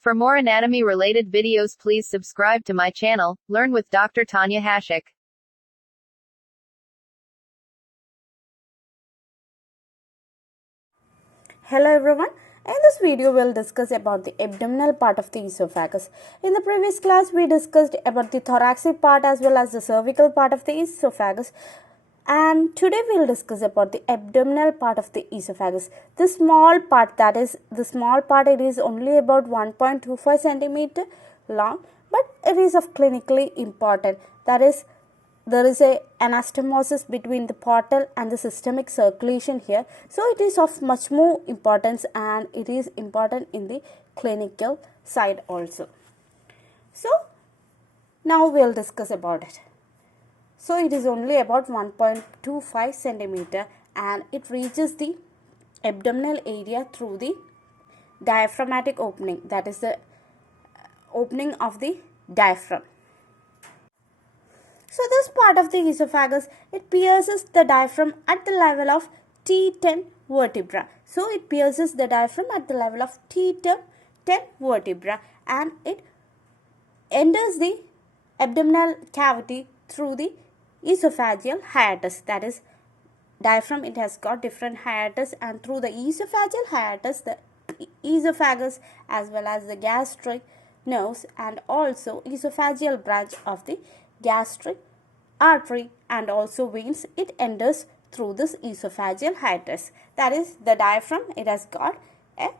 For more anatomy related videos, please subscribe to my channel, Learn with Dr. Tanya Hashik. Hello everyone. In this video we'll discuss about the abdominal part of the esophagus. In the previous class we discussed about the thoracic part as well as the cervical part of the esophagus. And today we'll discuss about the abdominal part of the esophagus. The small part, it is only about 1.25 centimeter long, but it is of clinically important. That is, there is a anastomosis between the portal and the systemic circulation here. So it is of much more importance and it is important in the clinical side also. So now we'll discuss about it. So it is only about 1.25 centimeter and it reaches the abdominal area through the diaphragmatic opening, that is the opening of the diaphragm. So this part of the esophagus, it pierces the diaphragm at the level of T10 vertebra. So it pierces the diaphragm at the level of T10 vertebra and it enters the abdominal cavity through the esophageal hiatus. That is, diaphragm, it has got different hiatus, and through the esophageal hiatus, the esophagus as well as the gastric nerves and also esophageal branch of the gastric artery and also veins, it enters through this esophageal hiatus. That is, the diaphragm, it has got a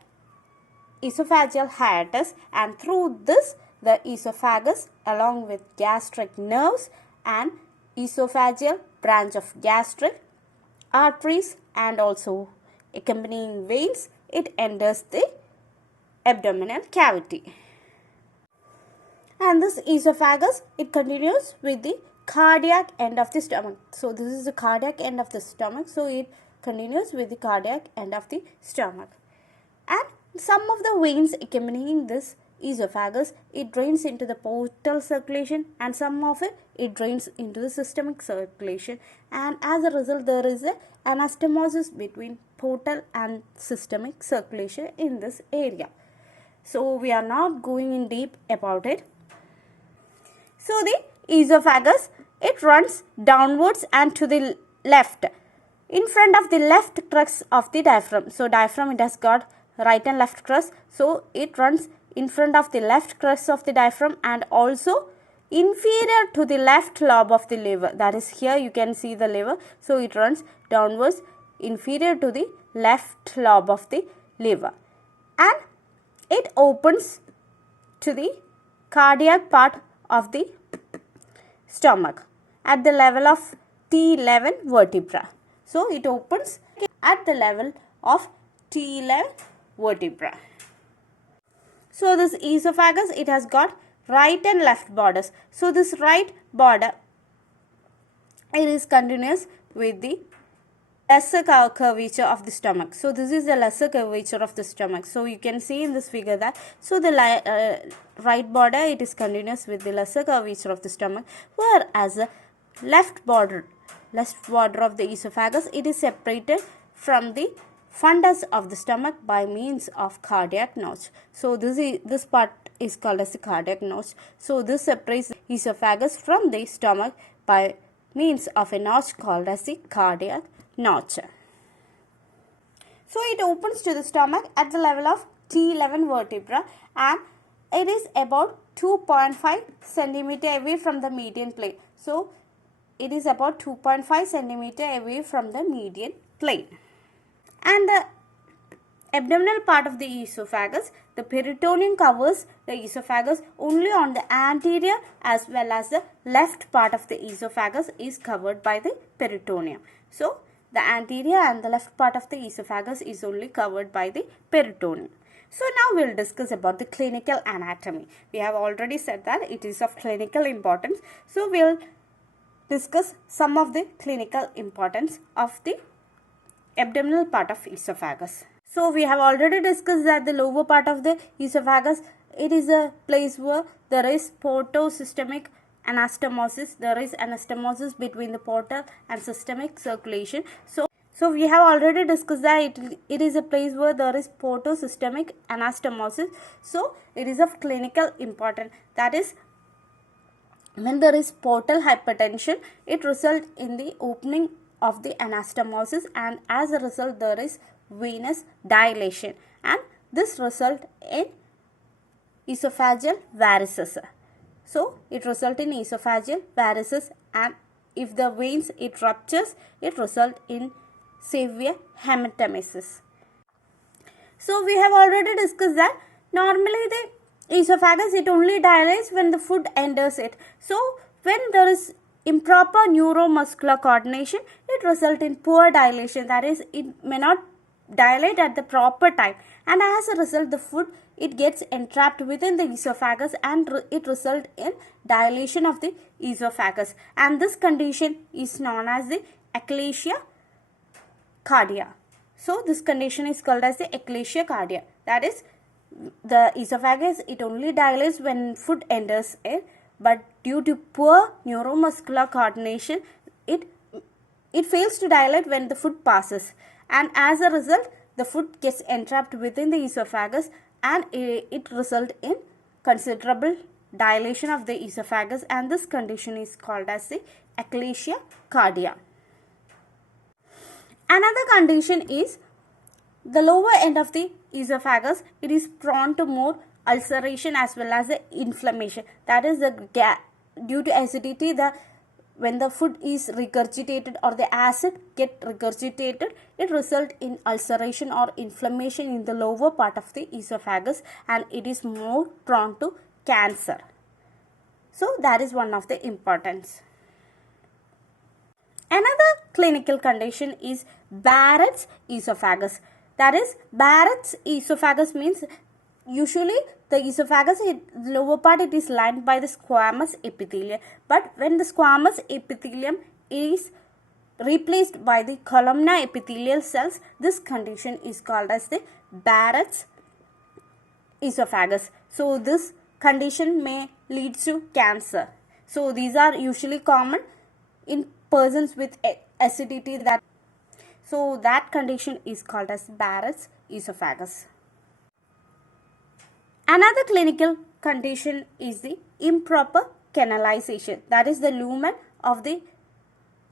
esophageal hiatus, and through this the esophagus along with gastric nerves and esophageal branch of gastric arteries and also accompanying veins, it enters the abdominal cavity. And this esophagus, it continues with the cardiac end of the stomach. So this is the cardiac end of the stomach. So it continues with the cardiac end of the stomach. And some of the veins accompanying this esophagus, it drains into the portal circulation, and some of it drains into the systemic circulation, and as a result there is a anastomosis between portal and systemic circulation in this area. So we are not going in deep about it. So the esophagus, it runs downwards and to the left in front of the left crux of the diaphragm. So diaphragm, it has got right and left crux, so it runs in front of the left crux of the diaphragm and also inferior to the left lobe of the liver. That is, here you can see the liver. So it runs downwards inferior to the left lobe of the liver, and it opens to the cardiac part of the stomach at the level of T11 vertebra. So it opens at the level of T11 vertebra. So this esophagus, it has got right and left borders. So this right border, it is continuous with the lesser curvature of the stomach. So this is the lesser curvature of the stomach. So you can see in this figure that, so the right border, it is continuous with the lesser curvature of the stomach, whereas the left border of the esophagus, it is separated from the fundus of the stomach by means of cardiac notch. So this part is called as the cardiac notch. So this separates the esophagus from the stomach by means of a notch called as the cardiac notch. So it opens to the stomach at the level of T11 vertebra and it is about 2.5 centimeter away from the median plane. So it is about 2.5 centimeter away from the median plane. And the abdominal part of the esophagus, the peritoneum covers the esophagus only on the anterior as well as the left part of the esophagus is covered by the peritoneum. So the anterior and the left part of the esophagus is only covered by the peritoneum. So now we will discuss about the clinical anatomy. We have already said that it is of clinical importance. So we will discuss some of the clinical importance of the abdominal part of esophagus. So we have already discussed that the lower part of the esophagus, it is a place where there is portosystemic anastomosis. There is anastomosis between the portal and systemic circulation. So So we have already discussed that it is a place where there is portosystemic anastomosis. So it is of clinical importance. That is, when there is portal hypertension, it results in the opening of the anastomosis, and as a result there is venous dilation, and this result in esophageal varices. So it results in esophageal varices, and if the veins it ruptures, it results in severe hematemesis. So we have already discussed that normally the esophagus it only dilates when the food enters it. So when there is improper neuromuscular coordination, it results in poor dilation. That is, it may not dilate at the proper time, and as a result the food it gets entrapped within the esophagus, and it results in dilation of the esophagus, and this condition is known as the achalasia cardia. So this condition is called as the achalasia cardia. That is, the esophagus it only dilates when food enters it, but due to poor neuromuscular coordination, it fails to dilate when the food passes, and as a result the food gets entrapped within the esophagus, and it results in considerable dilation of the esophagus, and this condition is called as the achalasia cardia. Another condition is the lower end of the esophagus. It is prone to more ulceration as well as the inflammation. That is, due to acidity, when the food is regurgitated or the acid get regurgitated, it results in ulceration or inflammation in the lower part of the esophagus, and it is more prone to cancer. So that is one of the importance. Another clinical condition is Barrett's esophagus. That is, Barrett's esophagus means usually the esophagus, lower part, it is lined by the squamous epithelium. But when the squamous epithelium is replaced by the columnar epithelial cells, this condition is called as the Barrett's esophagus. So this condition may lead to cancer. So these are usually common in persons with acidity. That condition is called as Barrett's esophagus. Another clinical condition is the improper canalization. That is, the lumen of the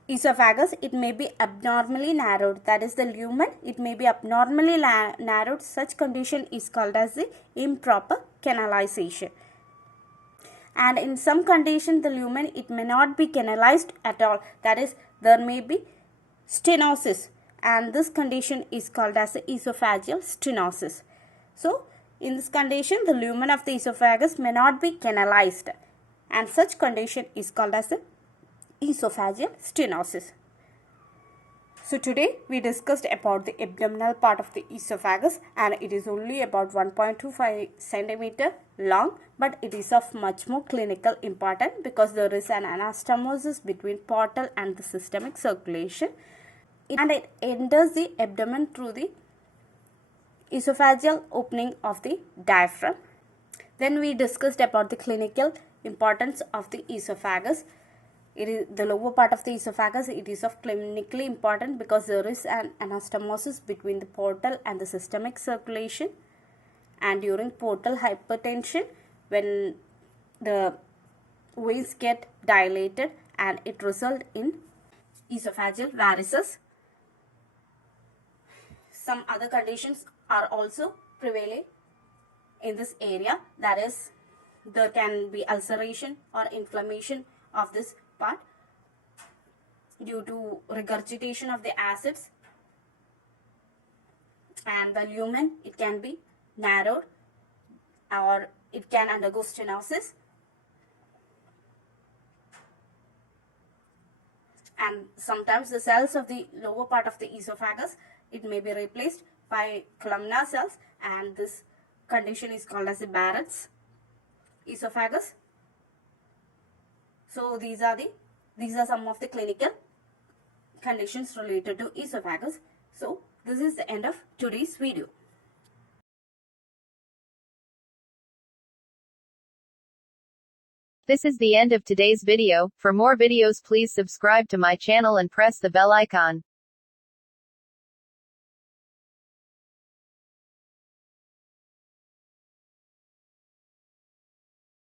esophagus it may be abnormally narrowed. That is, the lumen it may be abnormally narrowed. Such condition is called as the improper canalization. And in some condition the lumen it may not be canalized at all. That is, there may be stenosis, and this condition is called as the esophageal stenosis. So in this condition the lumen of the esophagus may not be canalized, and such condition is called as the esophageal stenosis. So today we discussed about the abdominal part of the esophagus, and it is only about 1.25 centimeter long, but it is of much more clinical importance because there is an anastomosis between portal and the systemic circulation, and it enters the abdomen through the esophageal opening of the diaphragm. Then we discussed about the clinical importance of the esophagus. It is the lower part of the esophagus. It is of clinically important because there is an anastomosis between the portal and the systemic circulation, and during portal hypertension, when the veins get dilated and it results in esophageal varices. Some other conditions are also prevailing in this area. That is, there can be ulceration or inflammation of this part due to regurgitation of the acids, and the lumen it can be narrowed or it can undergo stenosis, and sometimes the cells of the lower part of the esophagus it may be replaced by columnar cells, and this condition is called as the Barrett's esophagus. So these are some of the clinical conditions related to esophagus. So this is the end of today's video. This is the end of today's video. For more videos, please subscribe to my channel and press the bell icon.